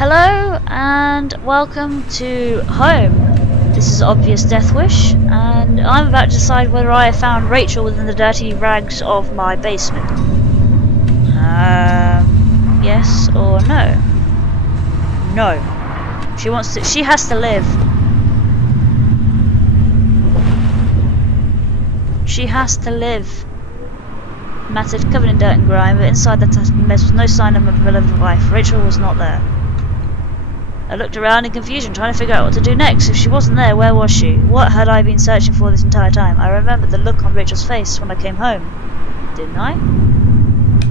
Hello and welcome to home. This is Obvious Death Wish, and I'm about to decide whether I have found Rachel within the dirty rags of my basement. Yes or no? No. She wants to. She has to live. She has to live. Matted, covered in dirt and grime, but inside the tattered mess was no sign of my beloved wife. Rachel was not there. I looked around in confusion, trying to figure out what to do next. If she wasn't there, where was she? What had I been searching for this entire time? I remembered the look on Rachel's face when I came home. Didn't I?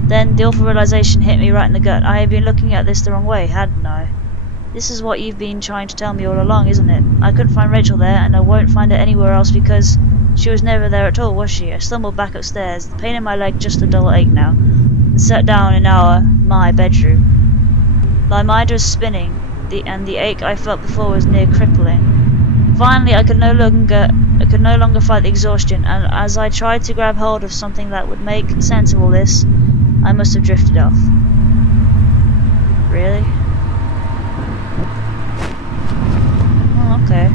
Then the awful realization hit me right in the gut. I had been looking at this the wrong way, hadn't I? This is what you've been trying to tell me all along, isn't it? I couldn't find Rachel there, and I won't find her anywhere else because she was never there at all, was she? I stumbled back upstairs, the pain in my leg just a dull ache now, and sat down in my bedroom. My mind was spinning. And the ache I felt before was near crippling. Finally, I could no longer fight the exhaustion, and as I tried to grab hold of something that would make sense of all this, I must have drifted off. Really? Oh, okay.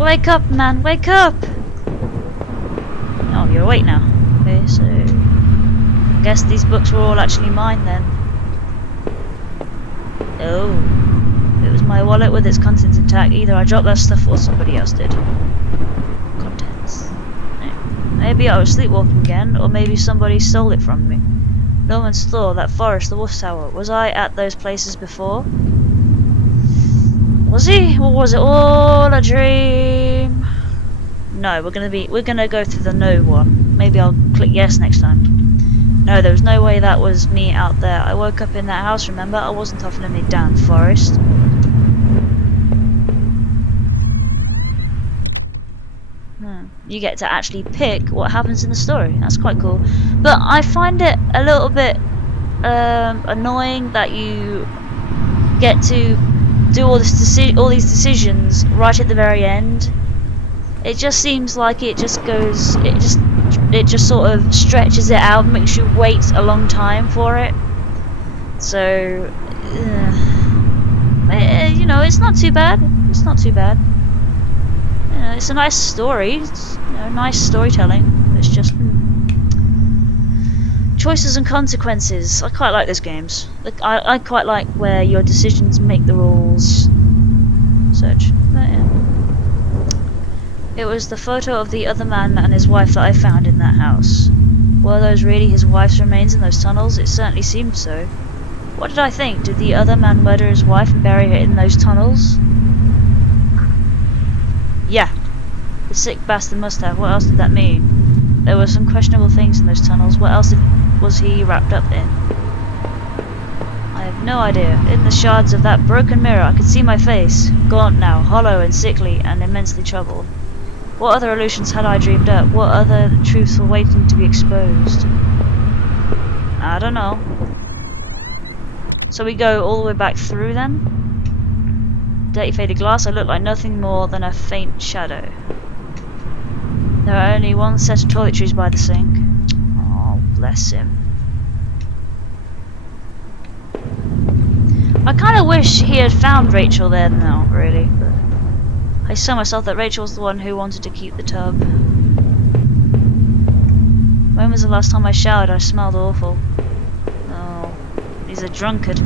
Wake up, man! Wake up! Oh, you're awake now. Okay, so I guess these books were all actually mine then. Oh, it was my wallet with its contents intact. Either I dropped that stuff or somebody else did. Contents. Maybe I was sleepwalking again, or maybe somebody stole it from me. Norman's Store, that forest, the Wolf Tower. Was I at those places before? Was he? Or was it all a dream? No, we're gonna go through the no one. Maybe I'll click yes next time. No, there was no way that was me out there. I woke up in that house, remember? I wasn't off in any damn forest. You get to actually pick what happens in the story. That's quite cool. But I find it a little bit annoying that you get to do all these decisions right at the very end. It just seems like it just sort of stretches it out, makes you wait a long time for it. So, you know, it's not too bad. It's not too bad. You know, it's a nice story. It's, you know, nice storytelling. It's just choices and consequences. I quite like those games. I quite like where your decisions make the rules. Such. But, yeah. It was the photo of the other man and his wife that I found in that house. Were those really his wife's remains in those tunnels? It certainly seemed so. What did I think? Did the other man murder his wife and bury her in those tunnels? Yeah. The sick bastard must have. What else did that mean? There were some questionable things in those tunnels. What else was he wrapped up in? I have no idea. In the shards of that broken mirror I could see my face. Gaunt now, hollow and sickly and immensely troubled. What other illusions had I dreamed up? What other truths were waiting to be exposed? I don't know. So we go all the way back through then? Dirty faded glass, I look like nothing more than a faint shadow. There are only one set of toiletries by the sink. Oh, bless him. I kind of wish he had found Rachel there now, really. But I saw myself that Rachel was the one who wanted to keep the tub. When was the last time I showered? I smelled awful. Oh, he's a drunkard.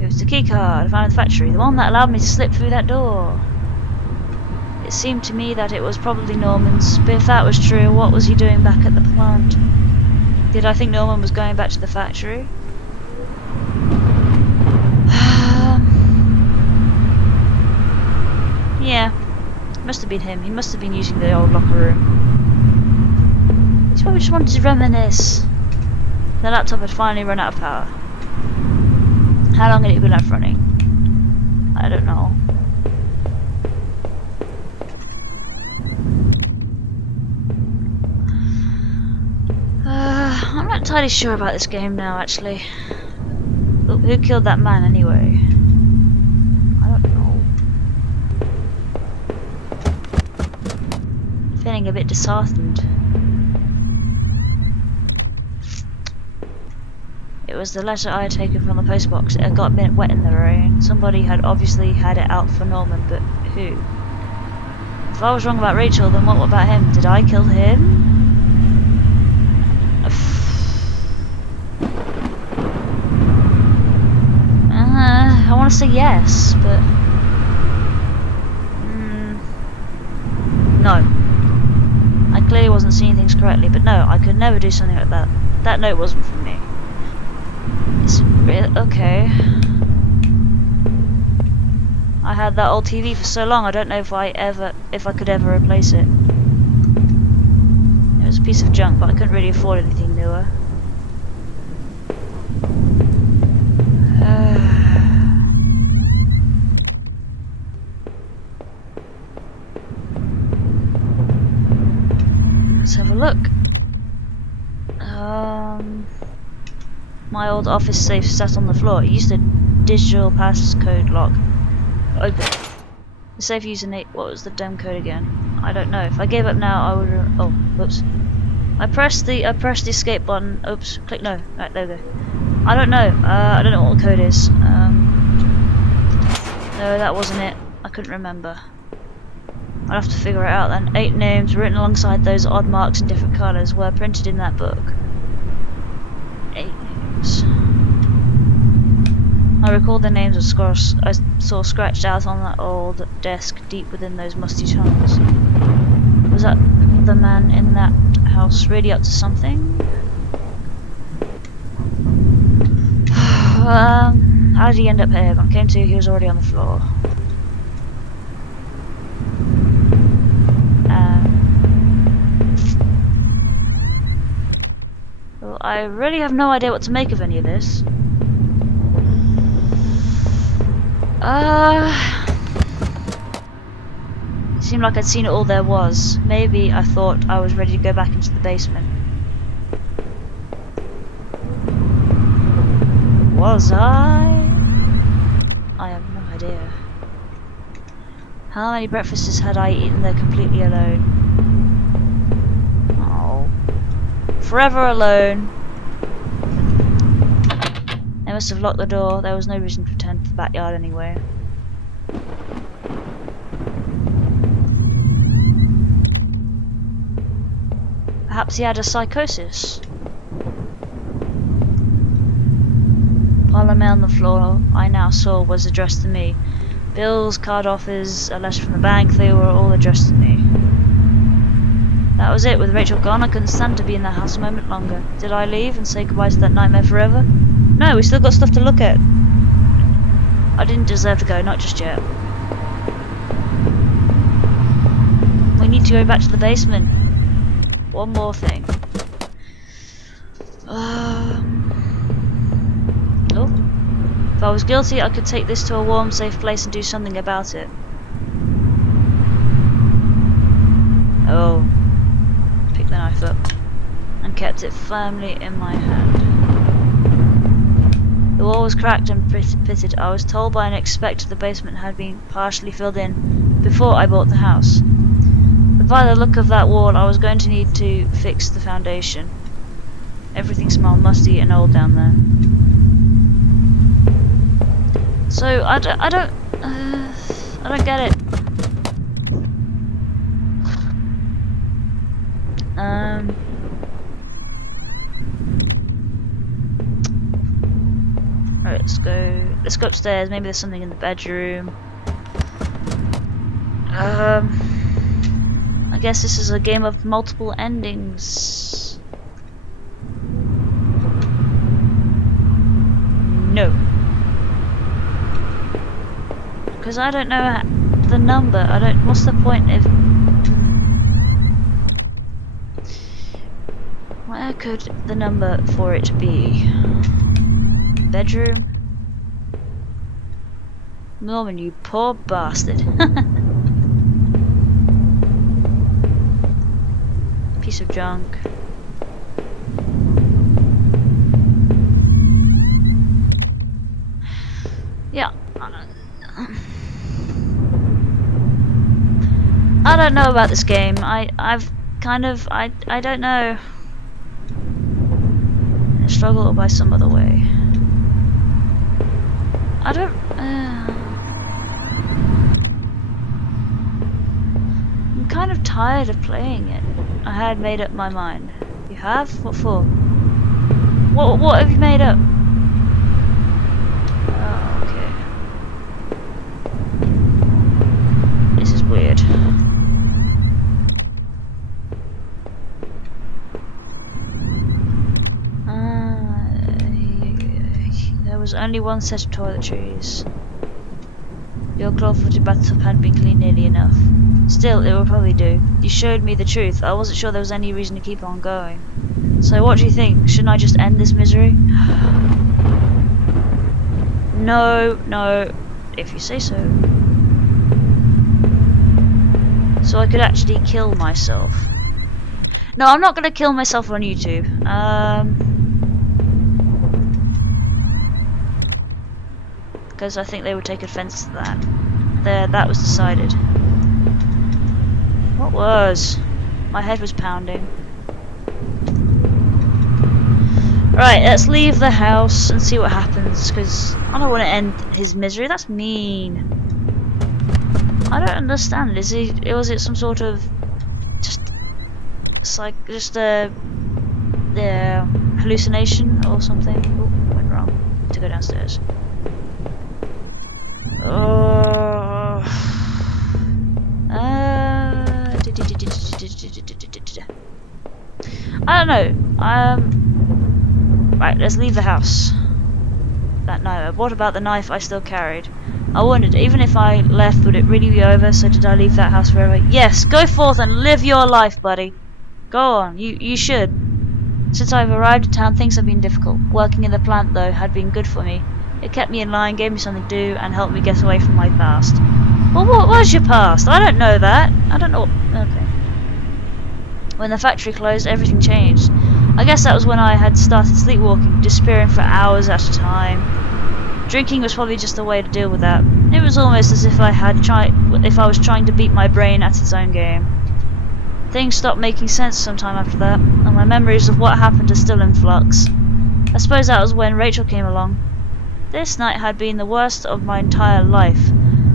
It was the key card I found in the factory, the one that allowed me to slip through that door. It seemed to me that it was probably Norman's, but if that was true, what was he doing back at the plant? Did I think Norman was going back to the factory? Yeah, must have been him. He must have been using the old locker room. He's probably just wanted to reminisce. The laptop had finally run out of power. How long had it been left running? I don't know. I'm not entirely sure about this game now, actually. Who killed that man anyway? I don't know. Feeling a bit disheartened. It was the letter I had taken from the postbox. It had got a bit wet in the rain. Somebody had obviously had it out for Norman, but who? If I was wrong about Rachel, then what about him? Did I kill him? I want to say yes, but no. I clearly wasn't seeing things correctly, but no, I could never do something like that. That note wasn't from me. It's okay. I had that old TV for so long. I don't know if I could ever replace it. It was a piece of junk, but I couldn't really afford anything newer. Let's have a look. My old office safe sat on the floor. It used a digital passcode lock. Open. The safe used what was the damn code again? I don't know. If I gave up now, I would. Oh, whoops. I pressed the escape button. Oops. Click no. Right, there we go. I don't know. I don't know what the code is. No, that wasn't it. I couldn't remember. I'd have to figure it out then. 8 names written alongside those odd marks in different colours were printed in that book. 8 names. I recalled the names of scores I saw scratched out on that old desk deep within those musty tunnels. Was that the man in that house really up to something? How did he end up here? When I came to, he was already on the floor. Well, I really have no idea what to make of any of this. It seemed like I'd seen it all there was. Maybe I thought I was ready to go back into the basement. Was I? I have no idea. How many breakfasts had I eaten there completely alone? Oh. Forever alone. They must have locked the door. There was no reason to return to the backyard anyway. Perhaps he had a psychosis. Pile of mail on the floor I now saw was addressed to me. Bills, card offers, a letter from the bank, they were all addressed to me. That was it. With Rachel gone, I couldn't stand to be in that house a moment longer. Did I leave and say goodbye to that nightmare forever? No, we still got stuff to look at. I didn't deserve to go, not just yet. We need to go back to the basement. One more thing. Oh. If I was guilty, I could take this to a warm, safe place and do something about it. Oh. Picked the knife up and kept it firmly in my hand. The wall was cracked and pitted. I was told by an inspector the basement had been partially filled in before I bought the house. But by the look of that wall, I was going to need to fix the foundation. Everything smelled musty and old down there. So I don't get it. Right, let's go upstairs. Maybe there's something in the bedroom. I guess this is a game of multiple endings. No. Because I don't know the number. What's the point if... Where could the number for it be? Bedroom? Norman, you poor bastard. Piece of junk. Yeah. I don't know about this game. I've kind of I don't know. I struggle by some other way. I don't. I'm kind of tired of playing it. I had made up my mind. You have? What for? What have you made up? Oh, okay. This is weird. There was only one set of toiletries. Your cloth-footed bathtub hadn't been cleaned nearly enough. Still, it will probably do. You showed me the truth. I wasn't sure there was any reason to keep on going. So what do you think? Shouldn't I just end this misery? No, if you say so. So I could actually kill myself. No, I'm not gonna kill myself on YouTube. Because I think they would take offense to that. There, that was decided. What was? My head was pounding. Right, let's leave the house and see what happens, because I don't want to end his misery. That's mean. I don't understand. Was it some sort of just a hallucination or something? Oh, went wrong. To go downstairs. I don't know. Right, let's leave the house. No, what about the knife I still carried? I wondered, even if I left, would it really be over? So did I leave that house forever? Yes, go forth and live your life, buddy. Go on, you should. Since I've arrived in town, things have been difficult. Working in the plant, though, had been good for me. It kept me in line, gave me something to do, and helped me get away from my past. Well, what was your past? I don't know that. I don't know. Okay. When the factory closed, everything changed. I guess that was when I had started sleepwalking, disappearing for hours at a time. Drinking was probably just a way to deal with that. It was almost as if I was trying to beat my brain at its own game. Things stopped making sense sometime after that, and my memories of what happened are still in flux. I suppose that was when Rachel came along. This night had been the worst of my entire life.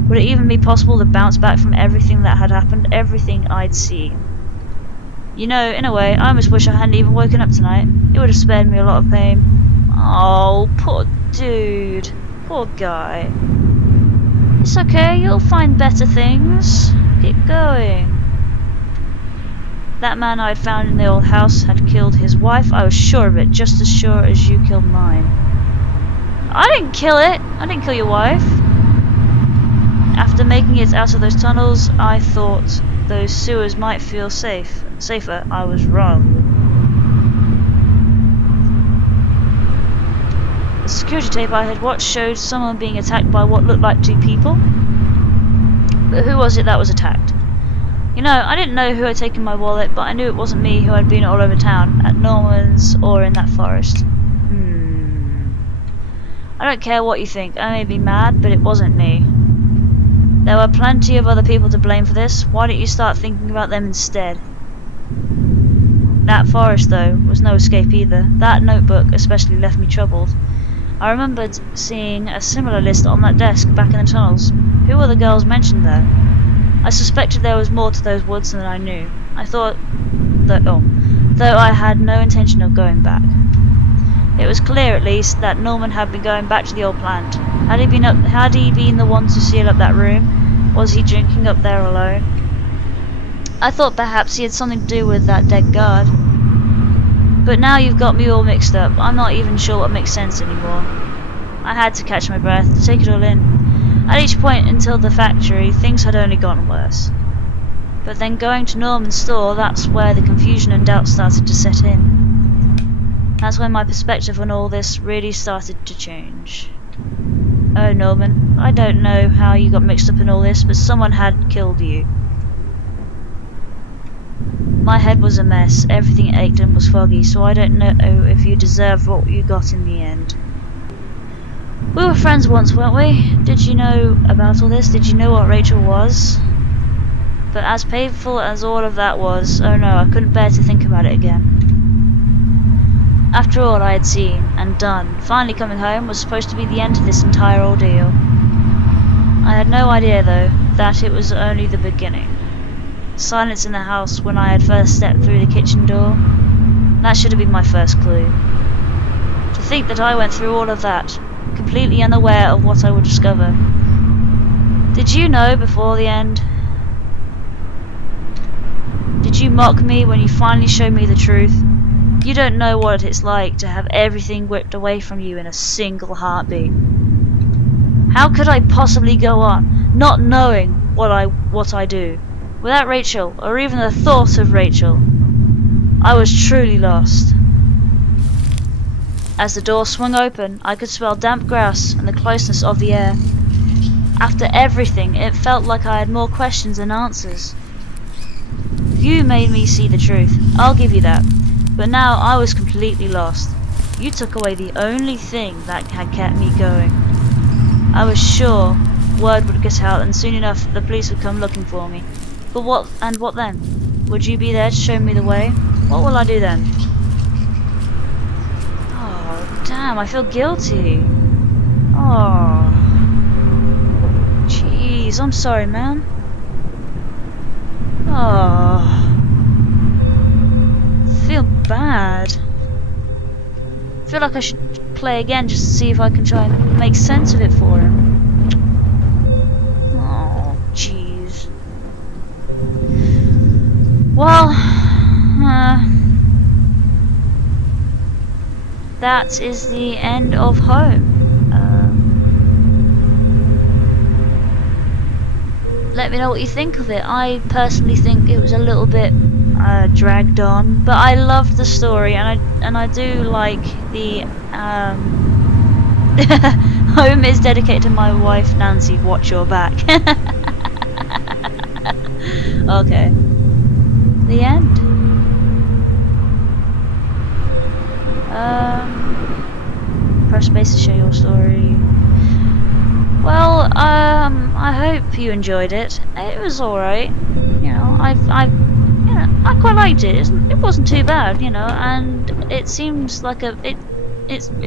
Would it even be possible to bounce back from everything that had happened, everything I'd seen? You know, in a way, I almost wish I hadn't even woken up tonight. It would have spared me a lot of pain. Oh, poor dude. Poor guy. It's okay, you'll find better things. Keep going. That man I had found in the old house had killed his wife. I was sure of it, just as sure as you killed mine. I didn't kill it. I didn't kill your wife. After making it out of those tunnels, I thought those sewers might feel safer. I was wrong. The security tape I had watched showed someone being attacked by what looked like two people. But who was it that was attacked? You know, I didn't know who had taken my wallet, but I knew it wasn't me who had been all over town, at Norman's or in that forest. I don't care what you think. I may be mad, but it wasn't me. There were plenty of other people to blame for this. Why don't you start thinking about them instead? That forest, though, was no escape either. That notebook especially left me troubled. I remembered seeing a similar list on that desk back in the tunnels. Who were the girls mentioned there? I suspected there was more to those woods than I knew. I thought though I had no intention of going back. It was clear, at least, that Norman had been going back to the old plant. Had he been the one to seal up that room? Was he drinking up there alone? I thought perhaps he had something to do with that dead guard. But now you've got me all mixed up. I'm not even sure what makes sense anymore. I had to catch my breath, to take it all in. At each point until the factory, things had only gotten worse. But then going to Norman's store, that's where the confusion and doubt started to set in. That's when my perspective on all this really started to change. Oh, Norman, I don't know how you got mixed up in all this, but someone had killed you. My head was a mess, everything ached and was foggy, so I don't know if you deserved what you got in the end. We were friends once, weren't we? Did you know about all this? Did you know what Rachel was? But as painful as all of that was, oh no, I couldn't bear to think about it again. After all I had seen and done, finally coming home was supposed to be the end of this entire ordeal. I had no idea, though, that it was only the beginning. Silence in the house when I had first stepped through the kitchen door. That should have been my first clue. To think that I went through all of that, completely unaware of what I would discover. Did you know before the end? Did you mock me when you finally showed me the truth? You don't know what it's like to have everything whipped away from you in a single heartbeat. How could I possibly go on, not knowing what I do, without Rachel, or even the thought of Rachel? I was truly lost. As the door swung open, I could smell damp grass and the closeness of the air. After everything, it felt like I had more questions than answers. You made me see the truth, I'll give you that. But now I was completely lost. You took away the only thing that had kept me going. I was sure word would get out and soon enough the police would come looking for me. But what then? Would you be there to show me the way? What will I do then? Oh, damn, I feel guilty. Oh. Jeez, I'm sorry, man. Oh. I feel bad. I feel like I should play again just to see if I can try and make sense of it for him. Oh, jeez. Well, that is the end of Home. Let me know what you think of it. I personally think it was a little bit dragged on, but I loved the story, and I do like the Home is dedicated to my wife Nancy. Watch your back. Okay. The end. Press space to show your story. Well, I hope you enjoyed it. It was alright. You know, I quite liked it. It wasn't too bad, you know, and it seems like it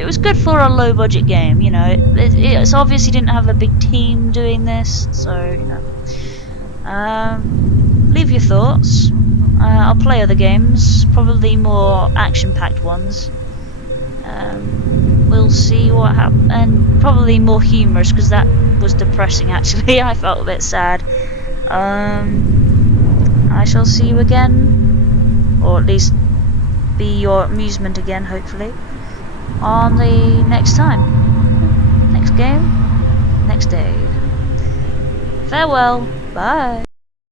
was good for a low budget game. You know, it's obviously didn't have a big team doing this, so you know. Leave your thoughts. I'll play other games, probably more action-packed ones. We'll see what happens, and probably more humorous, because that was depressing actually. I felt a bit sad. I shall see you again, or at least be your amusement again, hopefully, on the next time. Next game, next day. Farewell, bye.